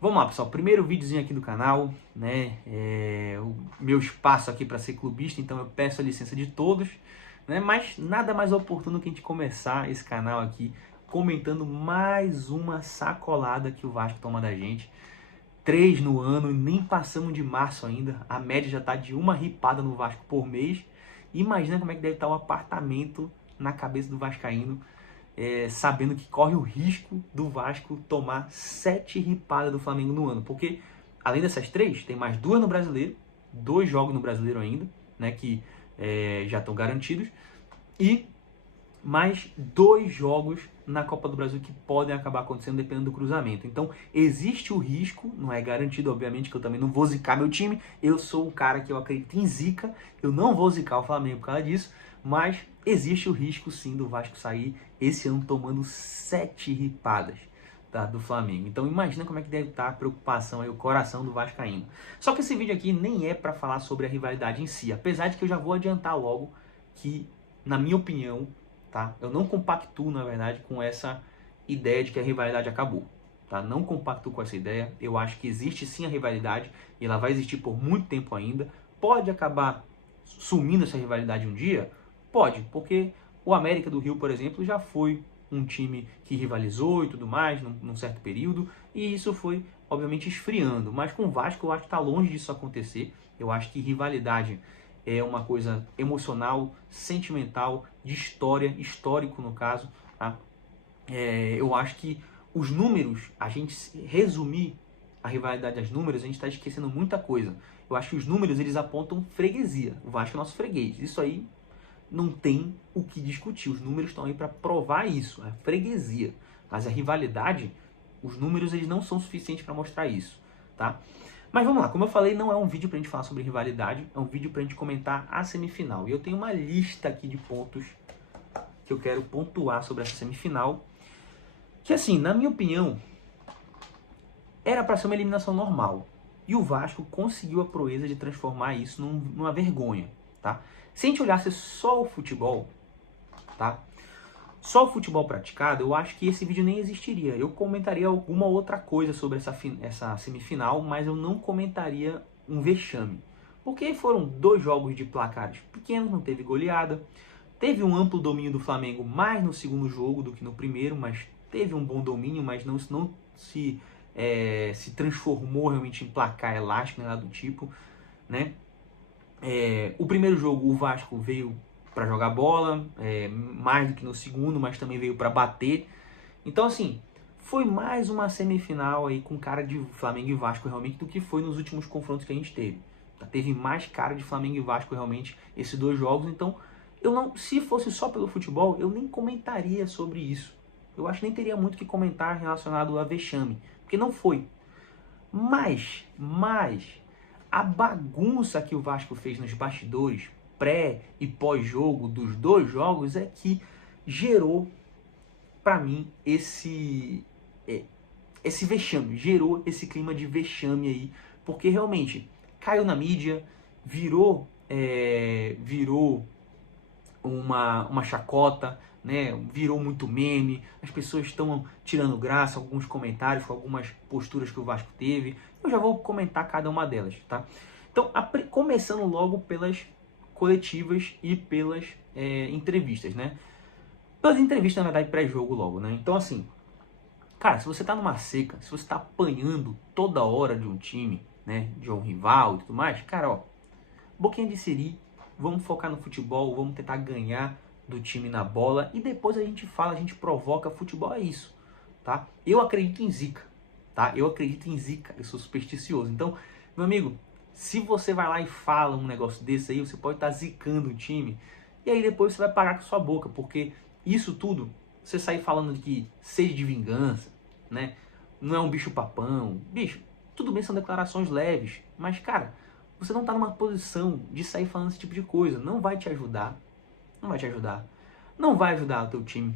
Vamos lá, pessoal. Primeiro videozinho aqui do canal, né? O meu espaço aqui para ser clubista, então eu peço a licença de todos, né? Mas nada mais oportuno que a gente começar esse canal aqui comentando mais uma sacolada que o Vasco toma da gente. 3 no ano, nem passamos de março ainda. A média já está de uma ripada no Vasco por mês. Imagina como é que deve estar o apartamento na cabeça do vascaíno, sabendo que corre o risco do Vasco tomar 7 ripadas do Flamengo no ano. Porque, além dessas 3, tem mais 2 no Brasileiro, 2 jogos no Brasileiro ainda, né, que já estão garantidos, e mais 2 jogos na Copa do Brasil que podem acabar acontecendo dependendo do cruzamento. Então, existe o risco, não é garantido, obviamente, que eu também não vou zicar meu time. Eu sou um cara que eu acredito em zica, eu não vou zicar o Flamengo por causa disso, mas existe o risco sim do Vasco sair esse ano tomando 7 ripadas, tá, do Flamengo. Então imagina como é que deve estar a preocupação aí, o coração do vascaíno. Só que esse vídeo aqui nem é para falar sobre a rivalidade em si, apesar de que eu já vou adiantar logo que, na minha opinião, tá, eu não compactuo, na verdade, com essa ideia de que a rivalidade acabou. Tá? Não compactuo com essa ideia. Eu acho que existe sim a rivalidade e ela vai existir por muito tempo ainda. Pode acabar sumindo essa rivalidade um dia? Pode, porque o América do Rio, por exemplo, já foi um time que rivalizou e tudo mais num certo período, e isso foi, obviamente, esfriando. Mas com o Vasco eu acho que está longe disso acontecer. Eu acho que rivalidade é uma coisa emocional, sentimental, de história, histórico no caso. Tá? Eu acho que os números, a gente resumir a rivalidade aos números, a gente está esquecendo muita coisa. Eu acho que os números, eles apontam freguesia. O Vasco é nosso freguês. Isso aí não tem o que discutir. Os números estão aí para provar isso. É freguesia. Mas a rivalidade, os números, eles não são suficientes para mostrar isso. Tá? Mas vamos lá. Como eu falei, não é um vídeo para a gente falar sobre rivalidade. É um vídeo para a gente comentar a semifinal. E eu tenho uma lista aqui de pontos que eu quero pontuar sobre essa semifinal. Que assim, na minha opinião, era para ser uma eliminação normal. E o Vasco conseguiu a proeza de transformar isso numa vergonha, tá? Se a gente olhasse só o futebol, tá? Só o futebol praticado, eu acho que esse vídeo nem existiria. Eu comentaria alguma outra coisa sobre essa semifinal, mas eu não comentaria um vexame. Porque foram 2 jogos de placares pequenos, não teve goleada. Teve um amplo domínio do Flamengo mais no segundo jogo do que no primeiro, mas teve um bom domínio, mas não se transformou realmente em placar elástico, nada do tipo, né? O primeiro jogo o Vasco veio para jogar bola, mais do que no segundo, mas também veio para bater. Então assim, foi mais uma semifinal aí com cara de Flamengo e Vasco realmente do que foi nos últimos confrontos que a gente teve. Teve mais cara de Flamengo e Vasco realmente esses 2 jogos, então eu não, se fosse só pelo futebol, eu nem comentaria sobre isso. Eu acho que nem teria muito o que comentar relacionado a vexame, porque não foi. Mas a bagunça que o Vasco fez nos bastidores, pré e pós-jogo dos 2 jogos, é que gerou, para mim, esse vexame, gerou esse clima de vexame aí, porque realmente caiu na mídia, virou uma chacota, né? Virou muito meme, as pessoas estão tirando graça, alguns comentários com algumas posturas que o Vasco teve. Eu já vou comentar cada uma delas, tá? Então, começando logo pelas coletivas e pelas entrevistas, né? Pelas entrevistas, na verdade, pré-jogo logo, né? Então, assim, cara, se você tá numa seca, se você tá apanhando toda hora de um time, né? De um rival e tudo mais, cara, ó, boquinha de siri, vamos focar no futebol, vamos tentar ganhar do time na bola e depois a gente fala, a gente provoca. Futebol é isso, tá? Eu acredito em zica, tá? Eu acredito em zica, eu sou supersticioso. Então, meu amigo, se você vai lá e fala um negócio desse aí, você pode estar zicando o time e aí depois você vai parar com sua boca, porque isso tudo, você sair falando de que sede de vingança, né? Não é um bicho papão, bicho, tudo bem, são declarações leves, mas cara, você não está numa posição de sair falando esse tipo de coisa. Não vai te ajudar. Não vai te ajudar. Não vai ajudar o teu time.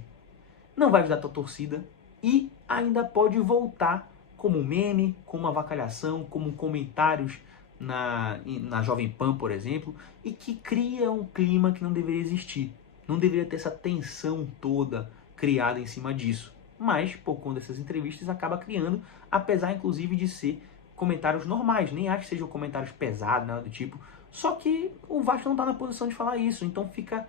Não vai ajudar a tua torcida. E ainda pode voltar como meme, como avacalhação, como comentários na Jovem Pan, por exemplo, e que cria um clima que não deveria existir. Não deveria ter essa tensão toda criada em cima disso. Mas, por conta dessas entrevistas, acaba criando apesar inclusive de ser comentários normais, nem acho que sejam comentários pesados, nada do tipo, só que o Vasco não está na posição de falar isso, então fica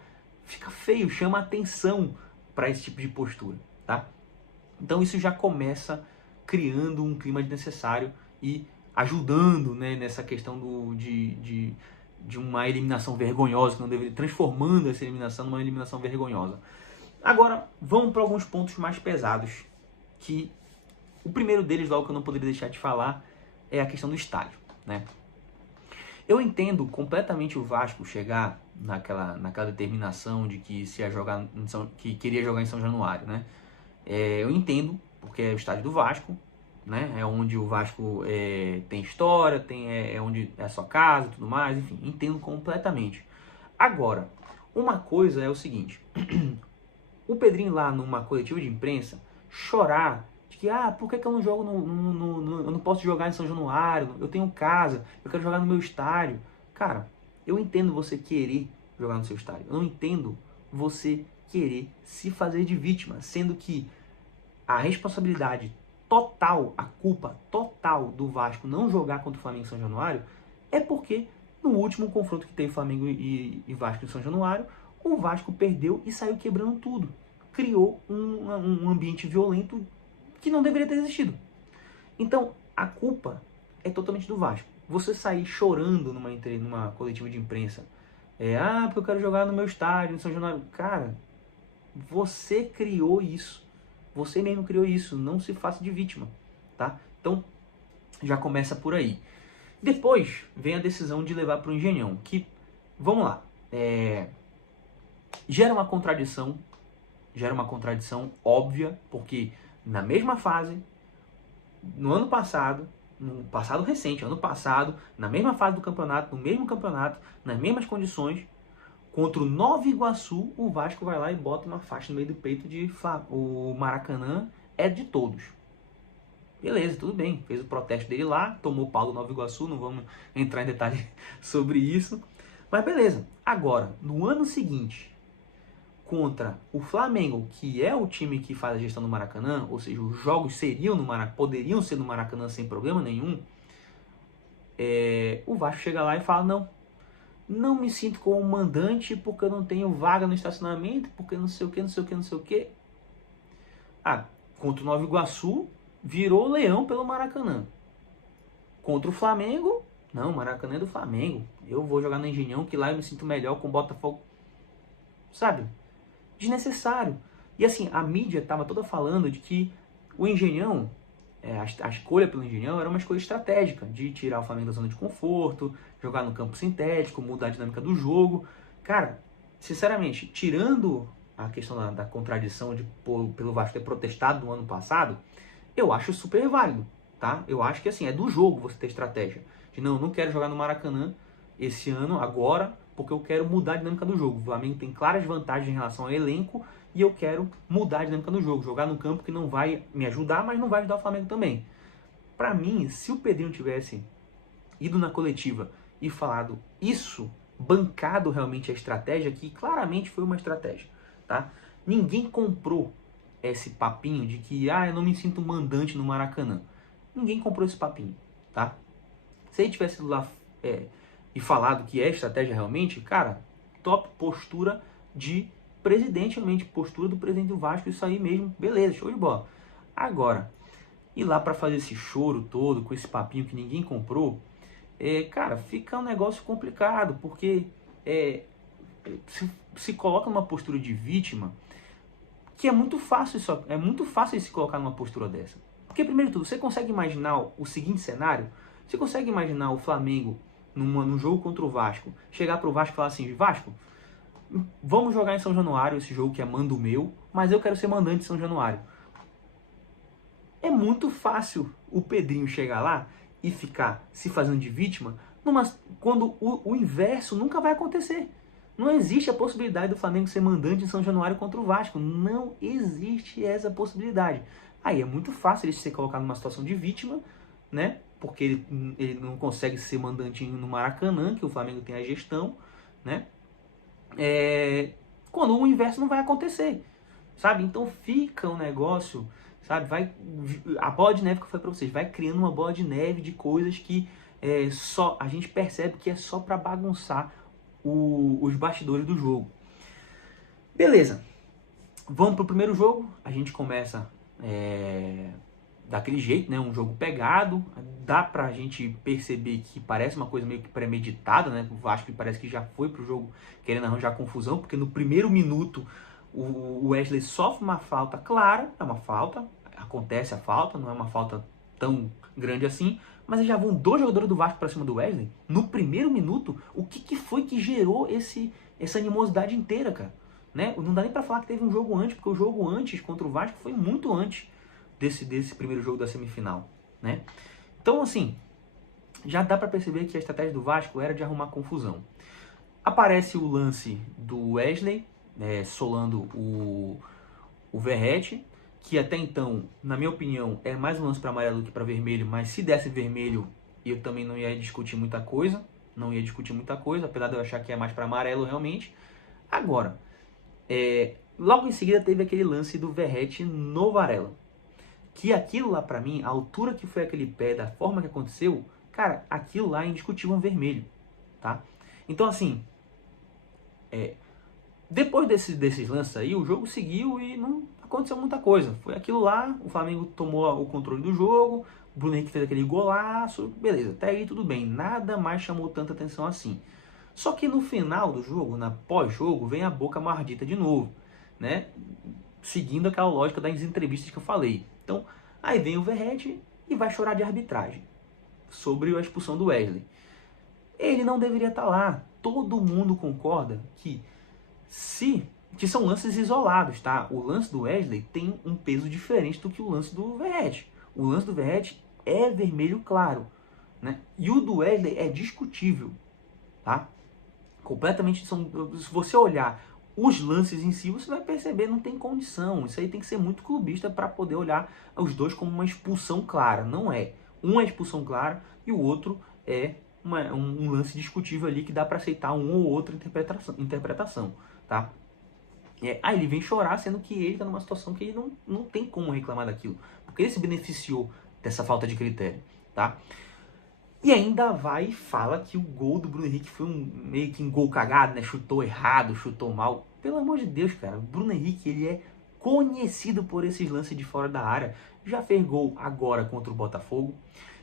feio, chama atenção para esse tipo de postura, tá? Então isso já começa criando um clima desnecessário e ajudando, né, nessa questão de uma eliminação vergonhosa, que não deveria, transformando essa eliminação numa eliminação vergonhosa. Agora, vamos para alguns pontos mais pesados, que o primeiro deles, logo que eu não poderia deixar de falar, é a questão do estádio, né? Eu entendo completamente o Vasco chegar naquela determinação de que se ia jogar que queria jogar em São Januário, né? Eu entendo, porque é o estádio do Vasco, né? É onde o Vasco tem história, é onde é a sua casa e tudo mais, enfim, entendo completamente. Agora, uma coisa é o seguinte, o Pedrinho lá numa coletiva de imprensa chorar de que, por que eu não jogo eu não posso jogar em São Januário, eu tenho casa, eu quero jogar no meu estádio. Cara, eu entendo você querer jogar no seu estádio, eu não entendo você querer se fazer de vítima, sendo que a responsabilidade total, a culpa total do Vasco não jogar contra o Flamengo em São Januário é porque no último confronto que teve Flamengo e Vasco em São Januário, o Vasco perdeu e saiu quebrando tudo. Criou um ambiente violento que não deveria ter existido. Então, a culpa é totalmente do Vasco. Você sair chorando numa coletiva de imprensa, porque eu quero jogar no meu estádio, em São Januário. Cara, você criou isso. Você mesmo criou isso. Não se faça de vítima, tá? Então, já começa por aí. Depois, vem a decisão de levar para o Engenhão, que, vamos lá, gera uma contradição óbvia, porque na mesma fase, no passado recente, na mesma fase do campeonato, no mesmo campeonato, nas mesmas condições, contra o Nova Iguaçu, o Vasco vai lá e bota uma faixa no meio do peito de o Maracanã é de todos. Beleza, tudo bem, fez o protesto dele lá, tomou o pau do Nova Iguaçu, não vamos entrar em detalhes sobre isso, mas beleza. Agora, no ano seguinte, contra o Flamengo, que é o time que faz a gestão do Maracanã, ou seja, os jogos poderiam ser no Maracanã sem problema nenhum, o Vasco chega lá e fala, não me sinto como mandante porque eu não tenho vaga no estacionamento, porque não sei o que. Contra o Nova Iguaçu, virou leão pelo Maracanã. Contra o Flamengo, não, o Maracanã é do Flamengo. Eu vou jogar no Engenhão, que lá eu me sinto melhor com o Botafogo. Sabe? Desnecessário. E assim, a mídia estava toda falando de que o Engenhão, a escolha pelo Engenhão era uma escolha estratégica, de tirar o Flamengo da zona de conforto, jogar no campo sintético, mudar a dinâmica do jogo. Cara, sinceramente, tirando a questão da contradição pelo Vasco ter protestado no ano passado, eu acho super válido, tá? Eu acho que assim, é do jogo você ter estratégia. De não quero jogar no Maracanã esse ano, agora, porque eu quero mudar a dinâmica do jogo. O Flamengo tem claras vantagens em relação ao elenco e eu quero mudar a dinâmica do jogo. Jogar no campo que não vai me ajudar, mas não vai ajudar o Flamengo também. Pra mim, se o Pedrinho tivesse ido na coletiva e falado isso, bancado realmente a estratégia, que claramente foi uma estratégia, tá? Ninguém comprou esse papinho de que, eu não me sinto mandante no Maracanã. Ninguém comprou esse papinho, tá? Se ele tivesse ido lá e falado que é estratégia realmente, cara, top, postura de presidente, realmente, postura do presidente do Vasco, isso aí mesmo, beleza, show de bola. Agora, ir lá para fazer esse choro todo, com esse papinho que ninguém comprou, cara, fica um negócio complicado, porque se coloca numa postura de vítima, que é muito fácil se colocar numa postura dessa. Porque, primeiro de tudo, você consegue imaginar o seguinte cenário? Você consegue imaginar o Flamengo, num jogo contra o Vasco, chegar pro Vasco e falar assim, Vasco, vamos jogar em São Januário, esse jogo que é mando meu, mas eu quero ser mandante de São Januário. É muito fácil o Pedrinho chegar lá e ficar se fazendo de vítima, quando o inverso nunca vai acontecer. Não existe a possibilidade do Flamengo ser mandante em São Januário contra o Vasco. Não existe essa possibilidade. Aí é muito fácil ele ser colocado numa situação de vítima, né? Porque ele não consegue ser mandante no Maracanã, que o Flamengo tem a gestão, né? Quando o inverso não vai acontecer, sabe? Então fica um negócio sabe? A bola de neve que eu falei pra vocês, vai criando uma bola de neve de coisas que só a gente percebe que é só para bagunçar os bastidores do jogo. Beleza, vamos pro primeiro jogo. A gente começa daquele jeito, né? Um jogo pegado. Dá pra gente perceber que parece uma coisa meio que premeditada, né? O Vasco parece que já foi pro jogo querendo arranjar confusão, porque no primeiro minuto o Wesley sofre uma falta clara, é uma falta, acontece a falta, não é uma falta tão grande assim, mas já vão 2 jogadores do Vasco pra cima do Wesley. No primeiro minuto, o que foi que gerou essa animosidade inteira, cara? Né? Não dá nem pra falar que teve um jogo antes, porque o jogo antes contra o Vasco foi muito antes desse primeiro jogo da semifinal, né? Então, assim, já dá pra perceber que a estratégia do Vasco era de arrumar confusão. Aparece o lance do Wesley, solando o Verratti, que até então, na minha opinião, é mais um lance para amarelo do que para vermelho, mas se desse vermelho, eu também não ia discutir muita coisa, apesar de eu achar que é mais para amarelo realmente. Agora, logo em seguida teve aquele lance do Verratti no Varela, que aquilo lá pra mim, a altura que foi aquele pé, da forma que aconteceu, cara, aquilo lá é indiscutível um vermelho, tá? Então assim, depois desses lances aí, o jogo seguiu e não aconteceu muita coisa. Foi aquilo lá, o Flamengo tomou o controle do jogo, o Bruno Henrique fez aquele golaço, beleza, até aí tudo bem, nada mais chamou tanta atenção assim. Só que no final do jogo, na pós-jogo, vem a boca maldita de novo, né? Seguindo aquela lógica das entrevistas que eu falei. Então, aí vem o Verratti e vai chorar de arbitragem sobre a expulsão do Wesley. Ele não deveria estar lá. Todo mundo concorda que são lances isolados, tá? O lance do Wesley tem um peso diferente do que o lance do Verratti. O lance do Verratti é vermelho claro, né? E o do Wesley é discutível, tá? Completamente se você olhar os lances em si, você vai perceber, não tem condição. Isso aí tem que ser muito clubista para poder olhar os dois como uma expulsão clara. Não é. Um é expulsão clara e o outro é um lance discutível ali que dá para aceitar uma ou outra interpretação, tá? Aí ele vem chorar, sendo que ele está numa situação que ele não tem como reclamar daquilo, porque ele se beneficiou dessa falta de critério, tá? E ainda vai e fala que o gol do Bruno Henrique foi meio que um gol cagado, né? Chutou errado, chutou mal. Pelo amor de Deus, cara. O Bruno Henrique, ele é conhecido por esses lances de fora da área. Já fez gol agora contra o Botafogo.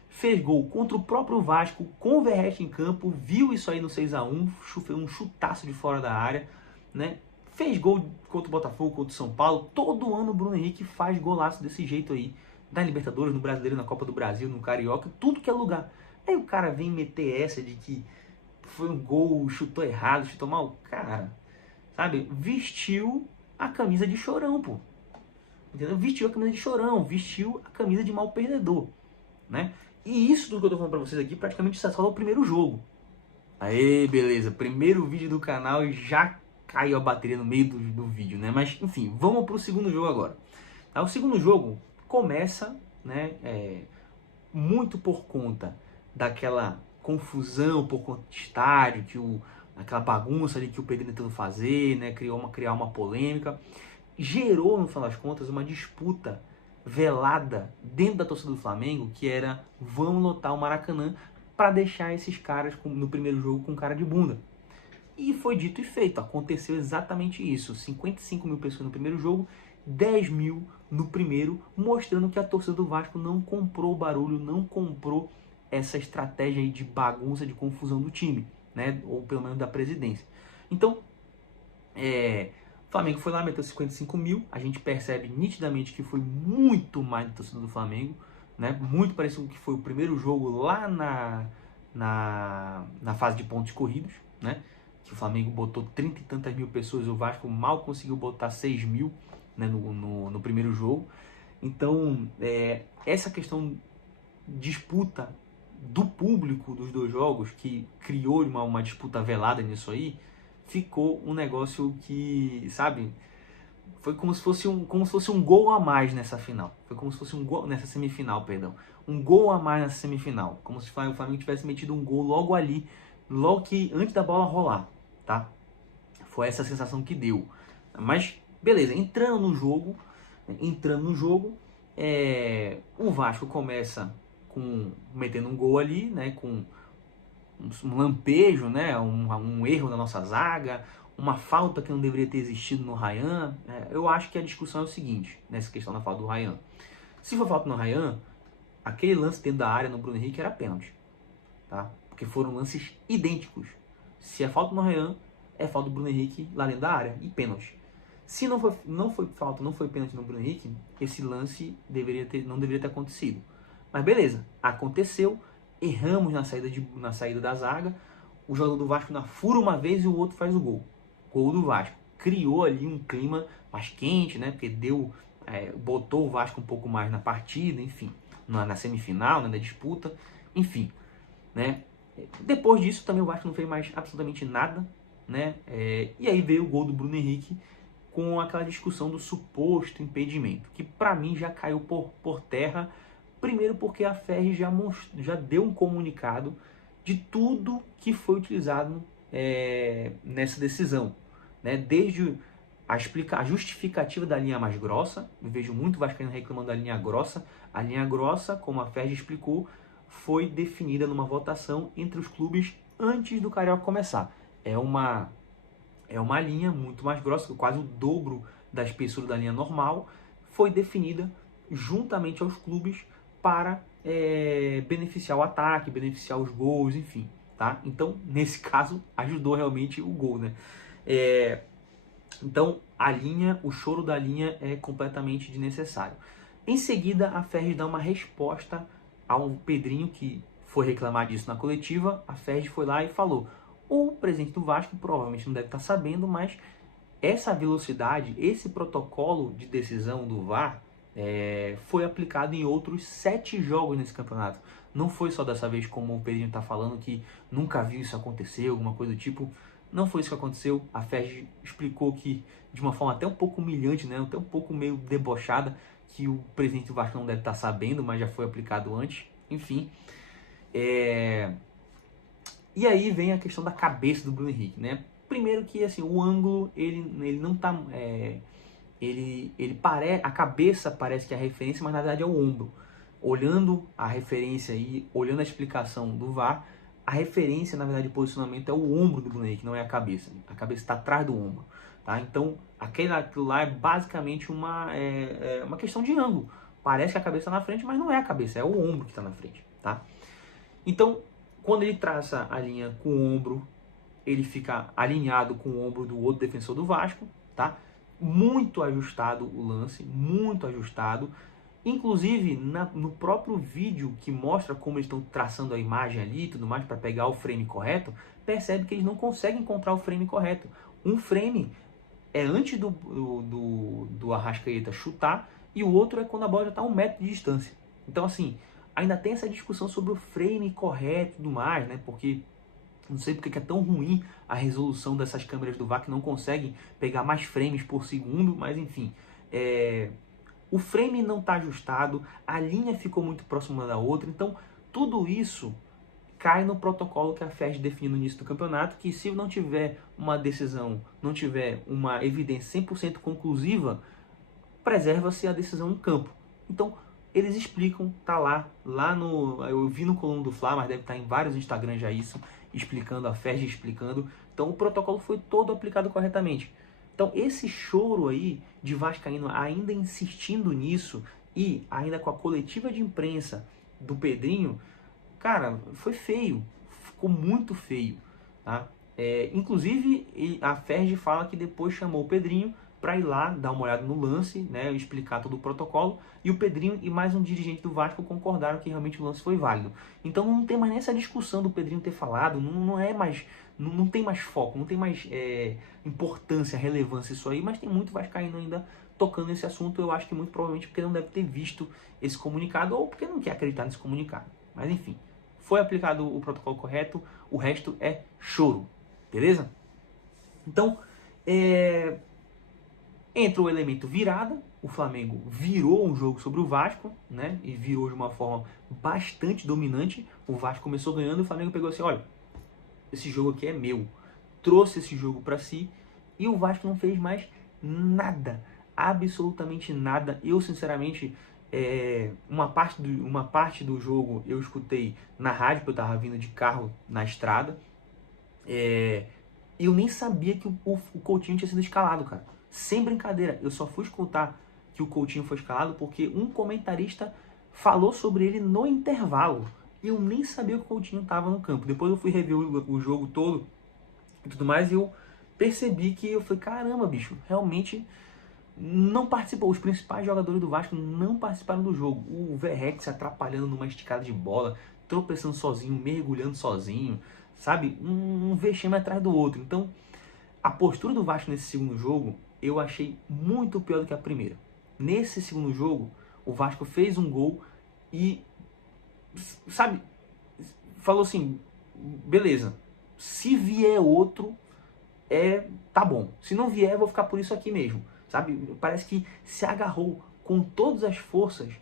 Fez gol contra o próprio Vasco, com o Verratti em campo. Viu isso aí no 6-1. Foi um chutaço de fora da área, né? Fez gol contra o Botafogo, contra o São Paulo. Todo ano o Bruno Henrique faz golaço desse jeito aí. Na Libertadores, no Brasileiro, na Copa do Brasil, no Carioca, tudo que é lugar. Aí o cara vem meter essa de que foi um gol, chutou errado, chutou mal. Cara, sabe? Vestiu a camisa de chorão, pô. Entendeu? Vestiu a camisa de chorão, vestiu a camisa de mal perdedor, né? E isso tudo que eu tô falando pra vocês aqui praticamente só o primeiro jogo. Aê, beleza. Primeiro vídeo do canal e já caiu a bateria no meio do vídeo, né? Mas, enfim, vamos pro segundo jogo agora. O segundo jogo começa, né, muito por conta daquela confusão por conta de estádio, aquela bagunça ali que o Pedro tentou fazer, né, criar uma polêmica, gerou no final das contas uma disputa velada dentro da torcida do Flamengo, que era vamos lotar o Maracanã para deixar esses caras no primeiro jogo com cara de bunda. E foi dito e feito, aconteceu exatamente isso, 55 mil pessoas no primeiro jogo, 10 mil no primeiro, mostrando que a torcida do Vasco não comprou o barulho, não comprou essa estratégia aí de bagunça, de confusão do time, né? Ou pelo menos da presidência. Então, o Flamengo foi lá, meteu 55 mil, a gente percebe nitidamente que foi muito mais da torcida do Flamengo, né? Muito parecido com o que foi o primeiro jogo lá na fase de pontos corridos, né? Que o Flamengo botou 30 e tantas mil pessoas, o Vasco mal conseguiu botar 6 mil, né, no primeiro jogo. Então, essa questão disputa do público dos dois jogos, que criou uma disputa velada nisso aí, ficou um negócio que, sabe, foi como se fosse um gol a mais nessa final. Foi como se fosse um gol nessa semifinal, perdão. Um gol a mais nessa semifinal. Como se o Flamengo tivesse metido um gol logo ali, logo que antes da bola rolar, tá? Foi essa sensação que deu. Mas beleza, entrando no jogo, O Vasco começa metendo um gol ali, né, com um lampejo, né, um erro na nossa zaga, uma falta que não deveria ter existido no Ryan. Eu acho que a discussão é o seguinte, nessa questão da falta do Ryan. Se for falta no Ryan, aquele lance dentro da área no Bruno Henrique era pênalti, tá? Porque foram lances idênticos. Se é falta no Ryan, é falta do Bruno Henrique lá dentro da área e pênalti. Se não foi falta, não foi pênalti no Bruno Henrique, esse lance não deveria ter acontecido. Mas beleza, aconteceu, erramos na saída da zaga, o jogador do Vasco fura uma vez e o outro faz o gol. Gol do Vasco. Criou ali um clima mais quente, né? Porque botou o Vasco um pouco mais na partida, enfim, na semifinal, né, da disputa, enfim, né? Depois disso também o Vasco não fez mais absolutamente nada, né? E aí veio o gol do Bruno Henrique com aquela discussão do suposto impedimento, que para mim já caiu por terra. Primeiro porque a FERJ já deu um comunicado de tudo que foi utilizado nessa decisão, né? Desde a justificativa da linha mais grossa, eu vejo muito vascaíno reclamando da linha grossa. A linha grossa, como a FERJ explicou, foi definida numa votação entre os clubes antes do Carioca começar. É uma linha muito mais grossa, quase o dobro da espessura da linha normal, foi definida juntamente aos clubes para beneficiar o ataque, beneficiar os gols, enfim, tá? Então, nesse caso, ajudou realmente o gol, né? Então, o choro da linha é completamente desnecessário. Em seguida, a FERJ dá uma resposta ao Pedrinho, que foi reclamar disso na coletiva. A FERJ foi lá e falou: o presidente do Vasco provavelmente não deve estar sabendo, mas essa velocidade, esse protocolo de decisão do VAR foi aplicado em outros 7 jogos nesse campeonato. Não foi só dessa vez, como o Pedrinho está falando, que nunca viu isso acontecer, alguma coisa do tipo. Não foi isso que aconteceu. A FERJ explicou que, de uma forma até um pouco humilhante, né, até um pouco meio debochada, que o presidente do Vasco não deve estar sabendo, mas já foi aplicado antes. Enfim. E aí vem a questão da cabeça do Bruno Henrique, né? Primeiro que assim, o ângulo, ele não tá... a cabeça parece que é a referência, mas na verdade é o ombro. Olhando a referência e olhando a explicação do VAR, a referência, na verdade, de posicionamento é o ombro do Bruno Henrique, não é a cabeça. A cabeça está atrás do ombro, tá? Então, aquilo lá é basicamente uma questão de ângulo. Parece que a cabeça está na frente, mas não é a cabeça, é o ombro que está na frente, tá? Então, quando ele traça a linha com o ombro, ele fica alinhado com o ombro do outro defensor do Vasco, tá? Muito ajustado o lance, muito ajustado. Inclusive, no próprio vídeo que mostra como eles estão traçando a imagem ali e tudo mais para pegar o frame correto, percebe que eles não conseguem encontrar o frame correto. Um frame é antes do Arrascaeta chutar e o outro é quando a bola já está a 1 metro de distância. Então, assim, ainda tem essa discussão sobre o frame correto e tudo mais, né? Porque não sei porque é tão ruim a resolução dessas câmeras do VAR que não conseguem pegar mais frames por segundo, mas enfim. O frame não está ajustado, a linha ficou muito próxima da outra, então tudo isso cai no protocolo que a FERJ definiu no início do campeonato, que se não tiver uma decisão, não tiver uma evidência 100% conclusiva, preserva-se a decisão em campo. Então, eles explicam, tá lá no... Eu vi no Coluna do Fla, mas deve estar em vários Instagrams já isso, explicando, a FERJ explicando. Então, o protocolo foi todo aplicado corretamente. Então, esse choro aí de vascaíno ainda insistindo nisso e ainda com a coletiva de imprensa do Pedrinho, cara, foi feio. Ficou muito feio, tá? Inclusive, a FERJ fala que depois chamou o Pedrinho para ir lá dar uma olhada no lance, né, explicar todo o protocolo, e o Pedrinho e mais um dirigente do Vasco concordaram que realmente o lance foi válido. Então não tem mais nem essa discussão do Pedrinho ter falado, não tem mais foco, não tem mais importância, relevância isso aí, mas tem muito vascaíno ainda tocando nesse assunto. Eu acho que muito provavelmente porque não deve ter visto esse comunicado ou porque não quer acreditar nesse comunicado. Mas enfim, foi aplicado o protocolo correto, o resto é choro, beleza? Então, entra o elemento virada, o Flamengo virou um jogo sobre o Vasco, né? E virou de uma forma bastante dominante. O Vasco começou ganhando e o Flamengo pegou assim, olha, esse jogo aqui é meu. Trouxe esse jogo para si e o Vasco não fez mais nada, absolutamente nada. Eu, sinceramente, uma parte do jogo eu escutei na rádio, porque eu estava vindo de carro na estrada. Eu nem sabia que o Coutinho tinha sido escalado, cara. Sem brincadeira, eu só fui escutar que o Coutinho foi escalado porque um comentarista falou sobre ele no intervalo. Eu nem sabia que o Coutinho estava no campo. Depois eu fui rever o jogo todo e tudo mais, e eu percebi que eu falei, caramba, bicho, realmente não participou. Os principais jogadores do Vasco não participaram do jogo. O Verratti se atrapalhando numa esticada de bola, tropeçando sozinho, mergulhando sozinho, sabe? Um vexame atrás do outro. Então, a postura do Vasco nesse segundo jogo, eu achei muito pior do que a primeira. Nesse segundo jogo, o Vasco fez um gol e, sabe, falou assim, beleza, se vier outro, tá bom. Se não vier, eu vou ficar por isso aqui mesmo, sabe? Parece que se agarrou com todas as forças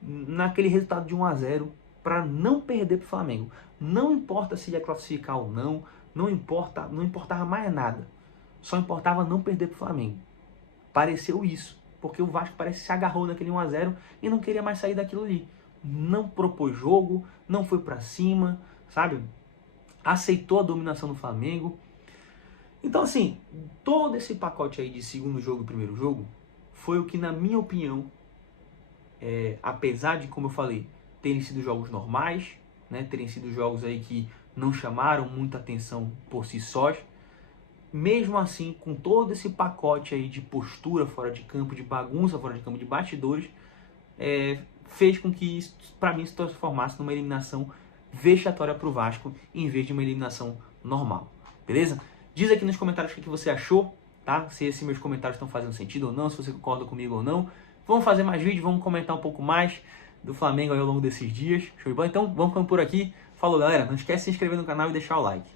naquele resultado de 1-0 para não perder para o Flamengo. Não importa se ia classificar ou não, não importava mais nada. Só importava não perder para o Flamengo. Pareceu isso, porque o Vasco parece que se agarrou naquele 1-0 e não queria mais sair daquilo ali. Não propôs jogo, não foi para cima, sabe? Aceitou a dominação do Flamengo. Então, assim, todo esse pacote aí de segundo jogo e primeiro jogo foi o que, na minha opinião, apesar de, como eu falei, terem sido jogos normais, né, terem sido jogos aí que não chamaram muita atenção por si sós, mesmo assim, com todo esse pacote aí de postura fora de campo, de bagunça fora de campo, de bastidores, fez com que isso, para mim, se transformasse numa eliminação vexatória para o Vasco, em vez de uma eliminação normal. Beleza? Diz aqui nos comentários o que você achou, tá? Se esses meus comentários estão fazendo sentido ou não, se você concorda comigo ou não. Vamos fazer mais vídeos, vamos comentar um pouco mais do Flamengo aí ao longo desses dias. Show de bola? Então, vamos ficando por aqui. Falou, galera. Não esquece de se inscrever no canal e deixar o like.